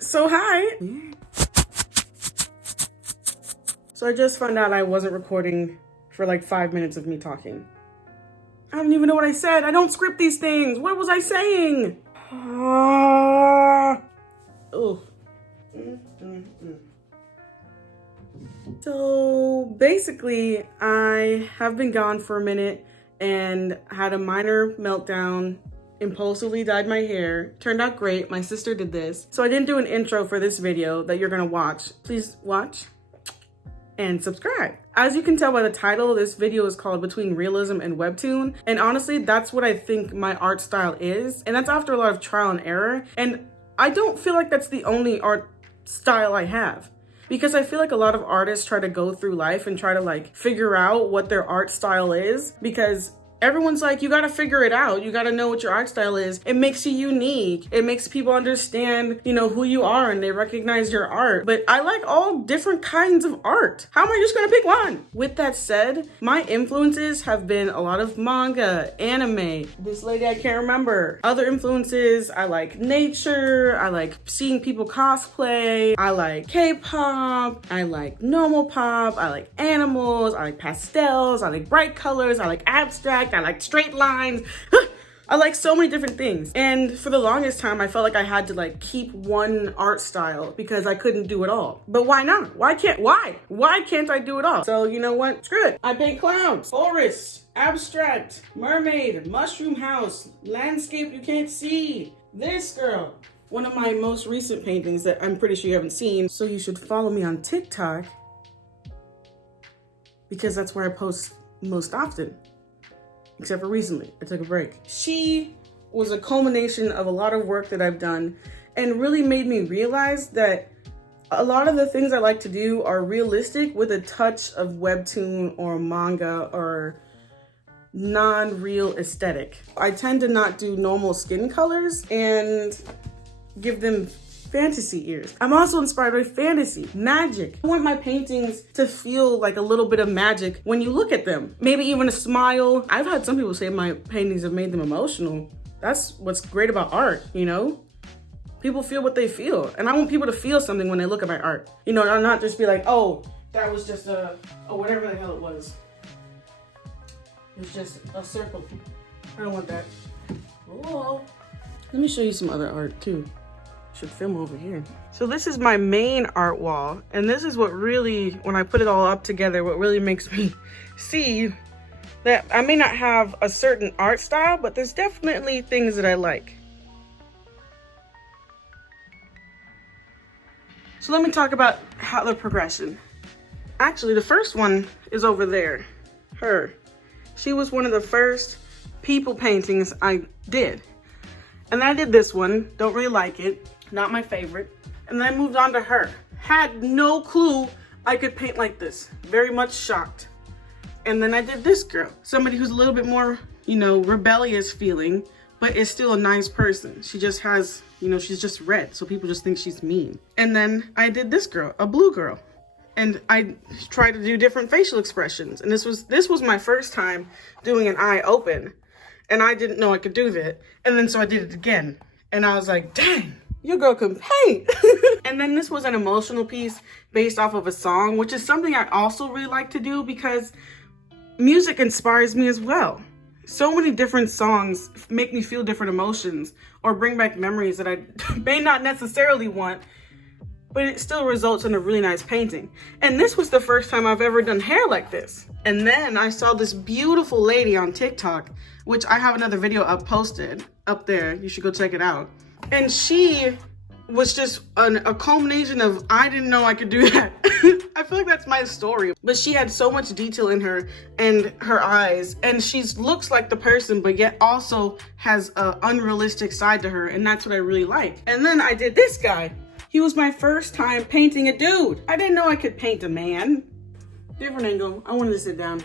So hi. So I just found out I wasn't recording for like 5 minutes of me talking. I don't even know what I said. I don't script these things. What was I saying? Oh. So basically, I have been gone for a minute and had a minor meltdown, impulsively dyed my hair. Turned out great. My sister did this. So I didn't do an intro for this video that you're gonna watch. Please watch and subscribe. As you can tell by the title, this video is called Between Realism and Webtoon. And honestly, that's what I think my art style is. And that's after a lot of trial and error. And I don't feel like that's the only art style I have. Because I feel like a lot of artists try to go through life and try to like figure out what their art style is, because everyone's like, you gotta figure it out. You gotta know what your art style is. It makes you unique. It makes people understand, who you are and they recognize your art. But I like all different kinds of art. How am I just gonna pick one? With that said, my influences have been a lot of manga, anime, this lady I can't remember. Other influences, I like nature, I like seeing people cosplay, I like K-pop, I like normal pop, I like animals, I like pastels, I like bright colors, I like abstract, I like straight lines. I like so many different things. And for the longest time, I felt like I had to like keep one art style because I couldn't do it all. But why not? Why can't I do it all? So you know what? Screw it. I paint clowns, forest, abstract, mermaid, mushroom house, landscape you can't see, this girl. One of my most recent paintings that I'm pretty sure you haven't seen, so you should follow me on TikTok because that's where I post most often. Except for recently, I took a break. She was a culmination of a lot of work that I've done and really made me realize that a lot of the things I like to do are realistic with a touch of webtoon or manga or non-real aesthetic. I tend to not do normal skin colors and give them fantasy ears. I'm also inspired by fantasy, magic. I want my paintings to feel like a little bit of magic when you look at them. Maybe even a smile. I've had some people say my paintings have made them emotional. That's what's great about art, People feel what they feel. And I want people to feel something when they look at my art. Not just be like, oh, that was just whatever the hell it was. It's just a circle. I don't want that. Oh. Let me show you some other art too. Should film over here. So this is my main art wall, and this is what really, when I put it all up together, what really makes me see that I may not have a certain art style, but there's definitely things that I like. So let me talk about how the progression. Actually, the first one is over there. Her. She was one of the first people paintings I did. And then I did this one, don't really like it. Not my favorite. And then I moved on to her. Had no clue I could paint like this. Very much shocked. And then I did this girl. Somebody who's a little bit more, rebellious feeling, but is still a nice person. She just has, she's just red, so people just think she's mean. And then I did this girl, a blue girl. And I tried to do different facial expressions. And this was my first time doing an eye open. And I didn't know I could do that. And then so I did it again. And I was like, dang. Your girl can paint. And then this was an emotional piece based off of a song, which is something I also really like to do because music inspires me as well. So many different songs make me feel different emotions or bring back memories that I may not necessarily want, but it still results in a really nice painting. And this was the first time I've ever done hair like this. And then I saw this beautiful lady on TikTok, which I have another video posted up there. You should go check it out. And she was just a culmination of, I didn't know I could do that. I feel like that's my story. But she had so much detail in her and her eyes. And she looks like the person, but yet also has an unrealistic side to her. And that's what I really like. And then I did this guy. He was my first time painting a dude. I didn't know I could paint a man. Different angle. I wanted to sit down.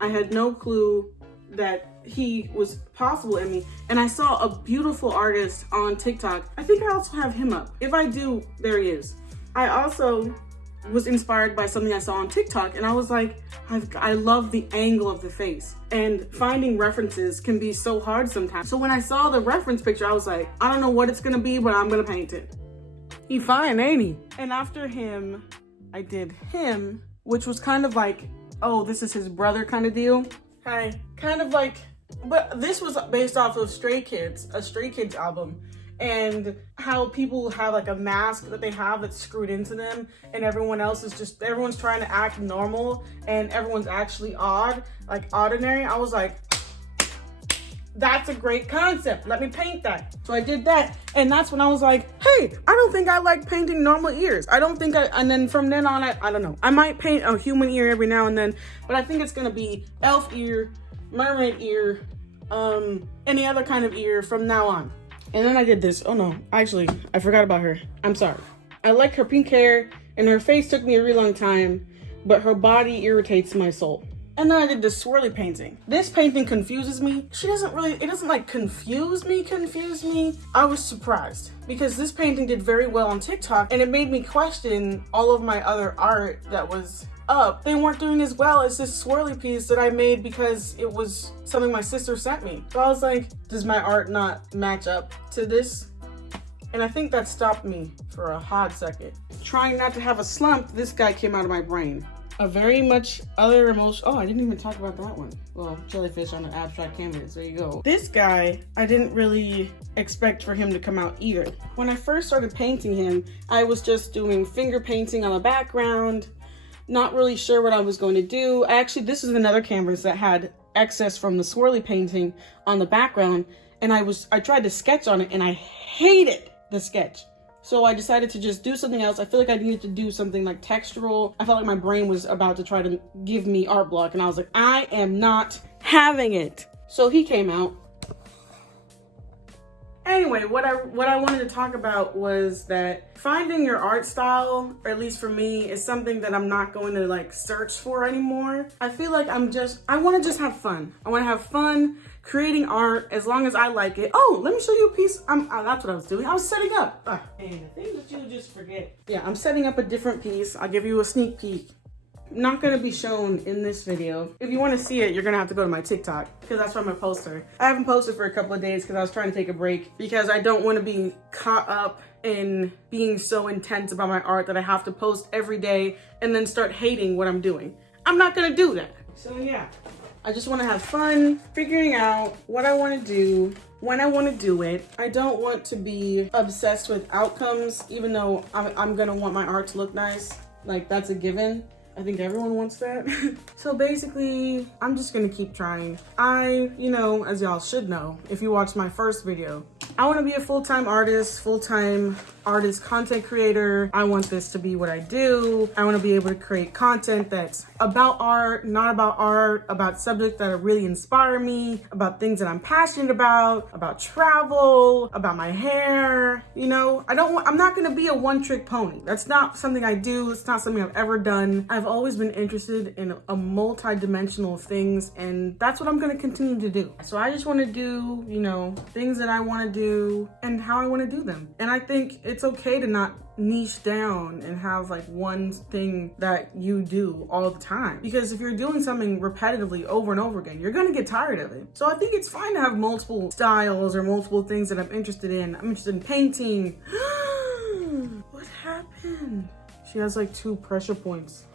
I had no clue that he was possible in me. And I saw a beautiful artist on TikTok. I think I also have him up. If I do, there he is. I also was inspired by something I saw on TikTok, and I was like, I love the angle of the face. And finding references can be so hard sometimes. So when I saw the reference picture, I was like, I don't know what it's gonna be, but I'm gonna paint it. He fine, ain't he? And after him, I did him, which was kind of like, oh, this is his brother kind of deal. Hi, kind of like, but this was based off of Stray Kids, a Stray Kids album, and how people have like a mask that they have that's screwed into them, and everyone else is just, everyone's trying to act normal, and everyone's actually odd, like ordinary. I was like, that's a great concept. Let me paint that. So I did that. And that's when I was like, hey, I don't think I like painting normal ears. I don't think and then from then on, I don't know. I might paint a human ear every now and then, but I think it's gonna be elf ear, mermaid ear, any other kind of ear from now on. And then I did this. Oh no, actually, I forgot about her. I'm sorry. I like her pink hair, and her face took me a really long time, but her body irritates my soul. And then I did this swirly painting. This painting confuses me. It doesn't like confuse me. I was surprised because this painting did very well on TikTok, and it made me question all of my other art that was up. They weren't doing as well as this swirly piece that I made because it was something my sister sent me. So I was like, does my art not match up to this? And I think that stopped me for a hot second. Trying not to have a slump, this guy came out of my brain. A very much other emotion. Oh, I didn't even talk about that one. Well, Jellyfish on an abstract canvas. There you go. This guy, I didn't really expect for him to come out either. When I first started painting him, I was just doing finger painting on the background, not really sure what I was going to do. Actually, this is another canvas that had excess from the swirly painting on the background, and I tried to sketch on it, and I hated the sketch. So I decided to just do something else. I feel like I needed to do something like textural. I felt like my brain was about to try to give me art block, and I was like, I am not having it. So he came out. Anyway, what I wanted to talk about was that finding your art style, or at least for me, is something that I'm not going to like search for anymore. I feel like I want to just have fun. I want to have fun creating art as long as I like it. Oh, let me show you a piece. That's what I was doing. I was setting up. And the thing that you just forget. Yeah, I'm setting up a different piece. I'll give you a sneak peek. Not gonna be shown in this video. If you want to see it, you're gonna have to go to my TikTok because that's where I'm gonna post her. I haven't posted for a couple of days because I was trying to take a break because I don't want to be caught up in being so intense about my art that I have to post every day and then start hating what I'm doing. I'm not gonna do that. So yeah, I just want to have fun figuring out what I want to do, when I want to do it. I don't want to be obsessed with outcomes, even though I'm gonna want my art to look nice. Like, that's a given. I think everyone wants that. So basically, I'm just gonna keep trying. As y'all should know, if you watched my first video, I wanna be a full-time artist, content creator. I want this to be what I do. I wanna be able to create content that's about art, not about subjects that really inspire me, about things that I'm passionate about travel, about my hair. I'm not gonna be a one-trick pony. That's not something I do. It's not something I've ever done. I've always been interested in a multi-dimensional things, and that's what I'm gonna continue to do. So I just wanna do, things that I wanna do and how I wanna do them. And I think it's okay to not niche down and have like one thing that you do all the time, because if you're doing something repetitively over and over again, you're gonna get tired of it. So I think it's fine to have multiple styles or multiple things that I'm interested in. I'm interested in painting. What happened? She has like 2 pressure points.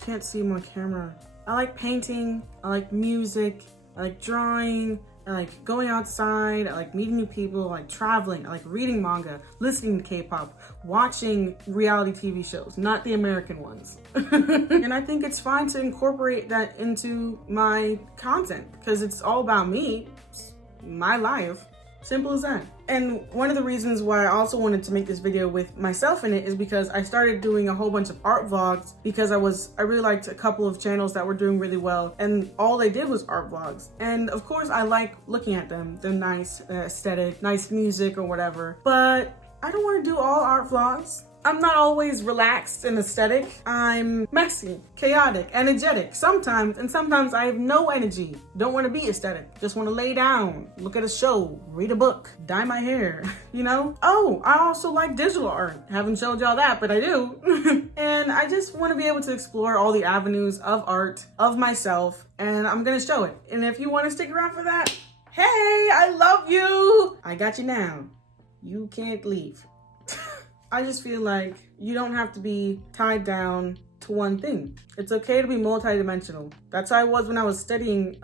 Can't see my camera. I like painting, I like music, I like drawing, I like going outside, I like meeting new people, I like traveling, I like reading manga, listening to K-pop, watching reality TV shows, not the American ones. And I think it's fine to incorporate that into my content because it's all about me, it's my life. Simple as that. And one of the reasons why I also wanted to make this video with myself in it is because I started doing a whole bunch of art vlogs because I really liked a couple of channels that were doing really well, and all they did was art vlogs. And of course I like looking at them. They're nice, aesthetic, nice music or whatever, but I don't want to do all art vlogs. I'm not always relaxed and aesthetic. I'm messy, chaotic, energetic sometimes, and sometimes I have no energy. Don't want to be aesthetic. Just want to lay down, look at a show, read a book, dye my hair, Oh, I also like digital art. Haven't showed y'all that, but I do. And I just want to be able to explore all the avenues of art, of myself, and I'm gonna show it. And if you want to stick around for that, hey, I love you. I got you now. You can't leave. I just feel like you don't have to be tied down to one thing. It's okay to be multidimensional. That's how I was when I was studying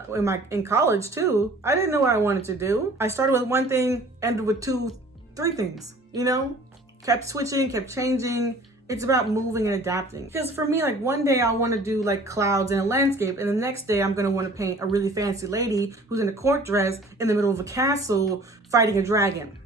in college too. I didn't know what I wanted to do. I started with one thing, ended with 2, 3 things, you know? Kept switching, kept changing. It's about moving and adapting. Because for me, like one day I want to do like clouds and a landscape, and the next day I'm going to want to paint a really fancy lady who's in a court dress in the middle of a castle fighting a dragon.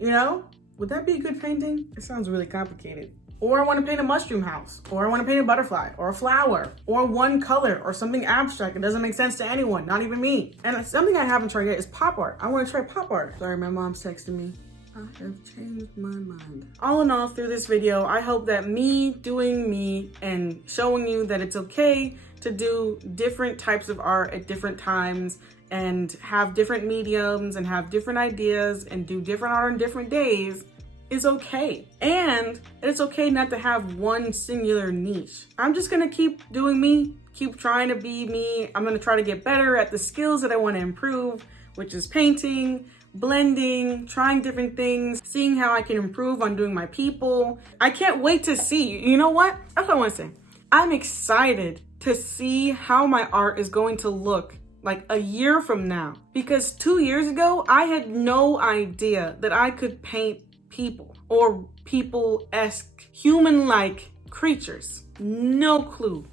You know? Would that be a good painting? It sounds really complicated. Or I want to paint a mushroom house, or I want to paint a butterfly, or a flower, or one color, or something abstract. It doesn't make sense to anyone, not even me. And something I haven't tried yet is pop art. I want to try pop art. Sorry, my mom's texting me. I have changed my mind. All in all, through this video, I hope that me doing me and showing you that it's okay to do different types of art at different times and have different mediums and have different ideas and do different art on different days is okay. And it's okay not to have one singular niche. I'm just gonna keep doing me, keep trying to be me. I'm gonna try to get better at the skills that I wanna improve, which is painting, blending, trying different things, seeing how I can improve on doing my people. I can't wait to see, you know what? That's what I wanna say. I'm excited to see how my art is going to look like a year from now. Because 2 years ago, I had no idea that I could paint people or people-esque, human-like creatures. No clue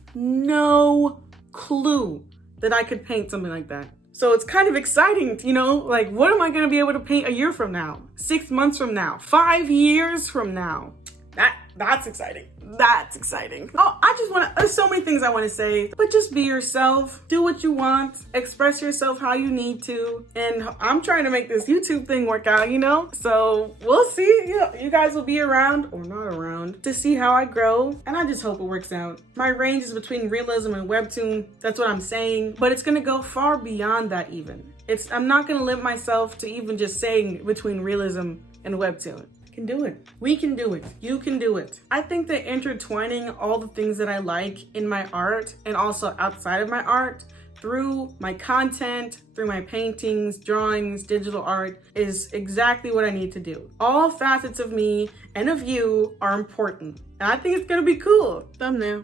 that I could paint something like that. So it's kind of exciting, you know, like what am I gonna be able to paint a year from now, 6 months from now, 5 years from now? That's exciting. That's exciting. Oh, there's so many things I want to say, but just be yourself, do what you want, express yourself how you need to. And I'm trying to make this YouTube thing work out, you know? So we'll see. You guys will be around or not around to see how I grow. And I just hope it works out. My range is between realism and Webtoon. That's what I'm saying, but it's going to go far beyond that even. I'm not going to limit myself to even just saying between realism and Webtoon. Can do it. We can do it. You can do it. I think that intertwining all the things that I like in my art and also outside of my art through my content, through my paintings, drawings, digital art is exactly what I need to do. All facets of me and of you are important. And I think it's gonna be cool. Thumbnail.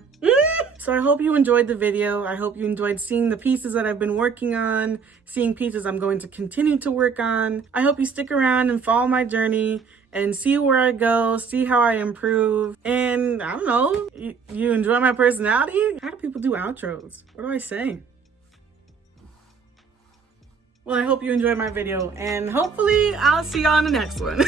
So I hope you enjoyed the video. I hope you enjoyed seeing the pieces that I've been working on, seeing pieces I'm going to continue to work on. I hope you stick around and follow my journey and see where I go, see how I improve. And I don't know, you enjoy my personality? How do people do outros? What do I say? Well, I hope you enjoyed my video and hopefully I'll see y'all in the next one.